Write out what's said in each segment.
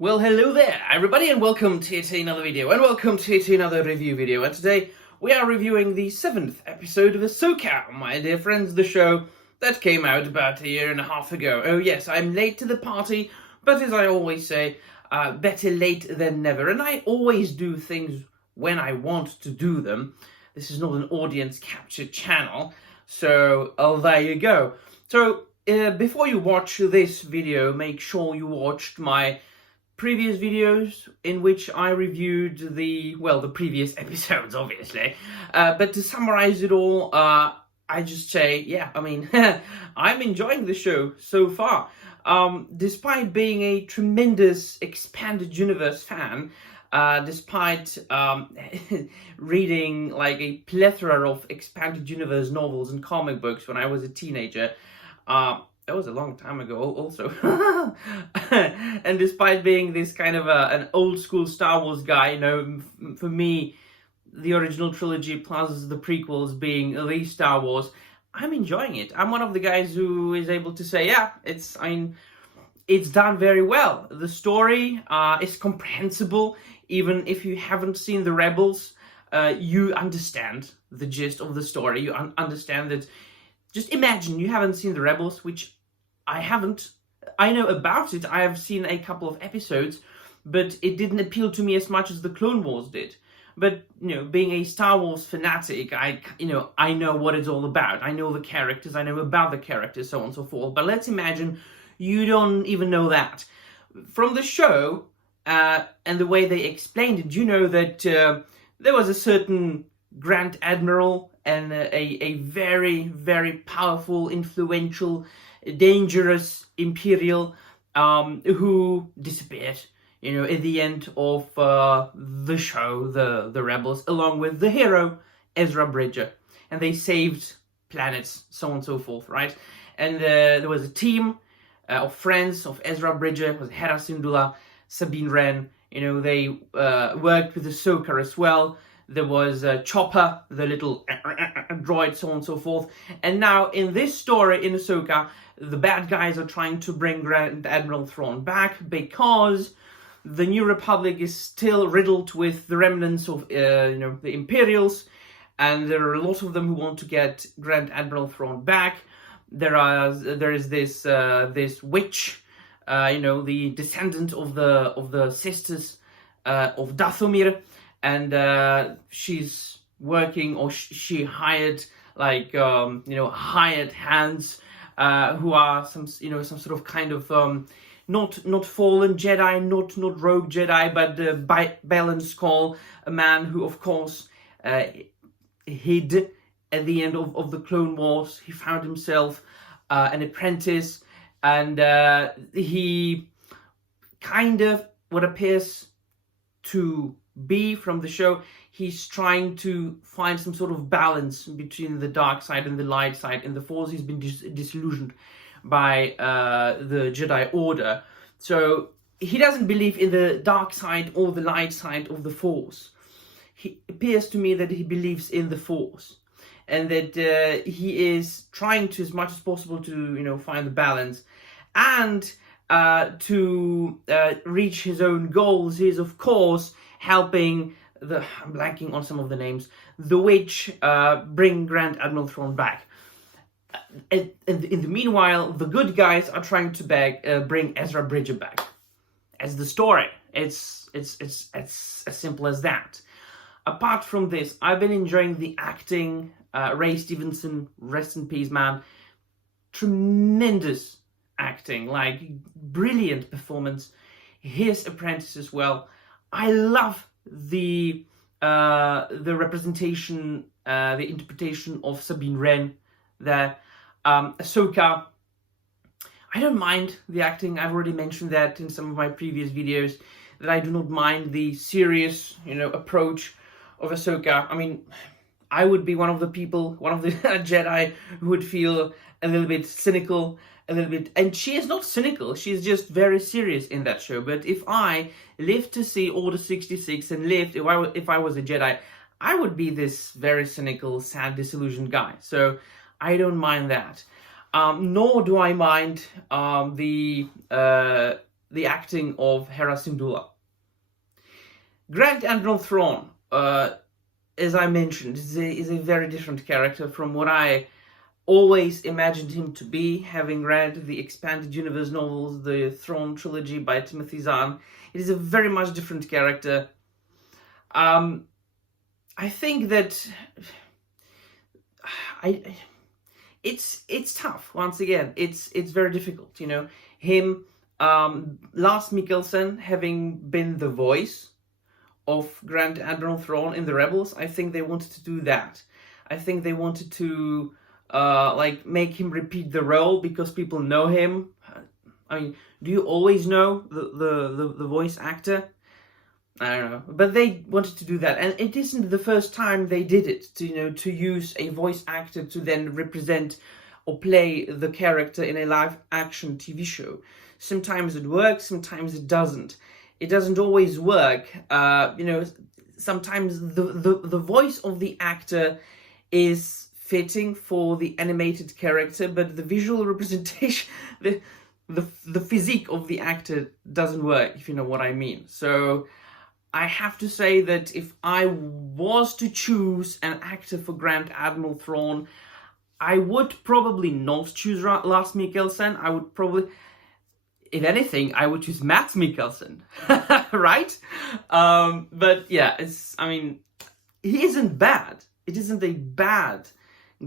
Well, hello there, everybody, and welcome to another video, and welcome to another review video. And today we are reviewing the 7th episode of Ahsoka, my dear friends, the show that came out about a year and a half ago. Oh yes, I'm late to the party, but as I always say, better late than never. And I always do things when I want to do them. This is not an audience capture channel, so there you go. So before you watch this video, make sure you watched my previous videos in which I reviewed the previous episodes, obviously. But to summarize it all, I just say, yeah, I mean, I'm enjoying the show so far. Despite being a tremendous expanded universe fan, despite reading like a plethora of expanded universe novels and comic books when I was a teenager, that was a long time ago also. And despite being this kind of an old school Star Wars guy, you know, for me, the original trilogy plus the prequels being the Star Wars, I'm enjoying it. I'm one of the guys who is able to say, yeah, it's done very well. The story is comprehensible. Even if you haven't seen the Rebels, you understand the gist of the story. You understand that. Just imagine you haven't seen the Rebels, which I haven't. I know about it. I have seen a couple of episodes, but it didn't appeal to me as much as the Clone Wars did. But, you know, being a Star Wars fanatic, I know what it's all about. I know the characters, I know about the characters, so on and so forth. But let's imagine you don't even know that. From the show, and the way they explained it, you know that there was a certain Grand Admiral and a very, very powerful, influential, dangerous Imperial who disappeared, you know, at the end of the show, the Rebels, along with the hero, Ezra Bridger. And they saved planets, so on and so forth, right? And there was a team of friends of Ezra Bridger. It was Hera Syndulla, Sabine Wren. You know, they worked with Ahsoka as well. There was Chopper, the little droid, so on and so forth. And now, in this story, in Ahsoka, the bad guys are trying to bring Grand Admiral Thrawn back because the New Republic is still riddled with the remnants of, the Imperials, and there are a lot of them who want to get Grand Admiral Thrawn back. There is this witch, the descendant of the sisters of Dathomir. And she's working, or she hired hired hands who are some sort of kind of not fallen Jedi, not rogue Jedi, but Belen Skull, a man who of course hid at the end of the Clone Wars. He found himself an apprentice, and he kind of what appears to be from the show, he's trying to find some sort of balance between the dark side and the light side in the Force. He's been disillusioned by the Jedi Order, so he doesn't believe in the dark side or the light side of the Force. It appears to me that he believes in the Force, and that he is trying to, as much as possible, to find the balance, and to reach his own goals. He is, of course, helping I'm blanking on some of the names, the witch bring Grand Admiral Thrawn back. And in the meanwhile, the good guys are trying to bring Ezra Bridger back. As the story, it's as simple as that. Apart from this, I've been enjoying the acting. Ray Stevenson, rest in peace, man. Tremendous acting, like brilliant performance. His apprentice as well. I love the representation, the interpretation of Sabine Wren there. Ahsoka, I don't mind the acting. I've already mentioned that in some of my previous videos, that I do not mind the serious, approach of Ahsoka. I mean, I would be one of the Jedi who would feel a little bit cynical, and she is not cynical, she's just very serious in that show. But if I lived to see Order 66 and if I was a Jedi, I would be this very cynical, sad, disillusioned guy. So I don't mind that. Nor do I mind the the acting of Hera Syndulla. Grand Admiral Thrawn, as I mentioned, is a very different character from what I always imagined him to be, having read the Expanded Universe novels, the Thrawn trilogy by Timothy Zahn. It is a very much different character. I think that it's tough. Once again, it's very difficult. You know, him, Lars Mikkelsen, having been the voice of Grand Admiral Thrawn in the Rebels, I think they wanted to do that. I think they wanted to like make him repeat the role because people know him. I mean, do you always know the voice actor? I don't know, but they wanted to do that, and it isn't the first time they did it. To use a voice actor to then represent or play the character in a live-action TV show. Sometimes it works, sometimes it doesn't. It doesn't always work. Sometimes the voice of the actor is fitting for the animated character, but the visual representation, the physique of the actor doesn't work, if you know what I mean. So I have to say that if I was to choose an actor for Grand Admiral Thrawn, I would probably not choose Lars Mikkelsen. I would probably, if anything, I would choose Matt Mikkelsen, right? But yeah, he isn't bad. It isn't a bad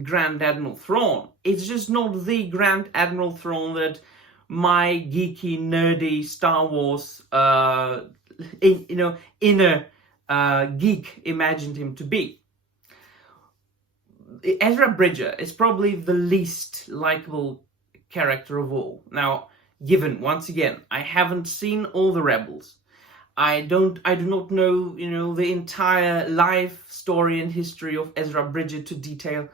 Grand Admiral Thrawn. It's just not the Grand Admiral Thrawn that my geeky, nerdy Star Wars inner geek imagined him to be. Ezra Bridger is probably the least likable character of all. Now, given, once again, I haven't seen all the Rebels. I do not know, the entire life story and history of Ezra Bridger to detail.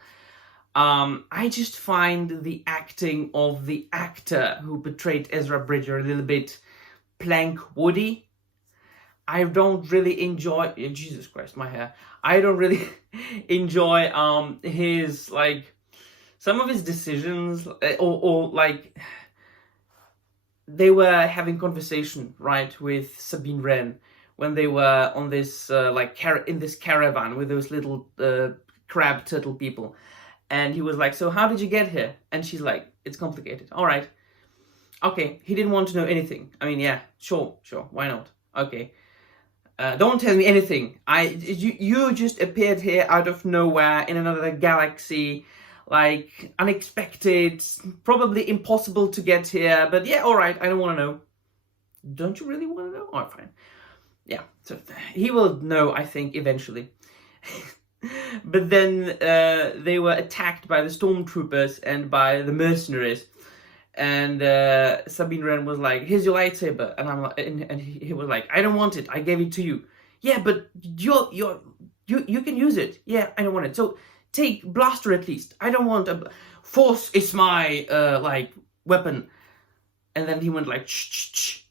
I just find the acting of the actor who portrayed Ezra Bridger a little bit plank woody. I don't really enjoy, Jesus Christ, my hair. I don't really enjoy his, some of his decisions, or they were having conversation, right, with Sabine Wren when they were on this, in this caravan with those little crab turtle people. And he was like, so how did you get here? And she's like, it's complicated. All right. Okay, he didn't want to know anything. I mean, yeah, sure, why not? Okay. Don't tell me anything. You just appeared here out of nowhere in another galaxy, unexpected, probably impossible to get here. But yeah, all right, I don't want to know. Don't you really want to know? All right, fine. Yeah, so he will know, I think, eventually. But then they were attacked by the stormtroopers and by the mercenaries. And Sabine Wren was like, here's your lightsaber. And I'm like, and he was like, I don't want it. I gave it to you. Yeah, but you can use it. Yeah, I don't want it. So take blaster at least. I don't want a force is my weapon. And then he went like, shh.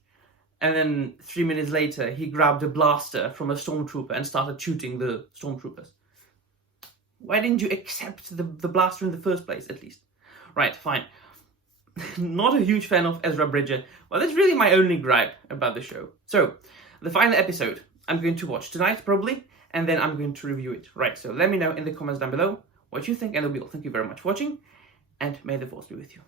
And then 3 minutes later, he grabbed a blaster from a stormtrooper and started shooting the stormtroopers. Why didn't you accept the blaster in the first place, at least? Right, fine. Not a huge fan of Ezra Bridger. Well, that's really my only gripe about the show. So, the final episode I'm going to watch tonight, probably, and then I'm going to review it. Right, so let me know in the comments down below what you think, and I will. Thank you very much for watching, and may the Force be with you.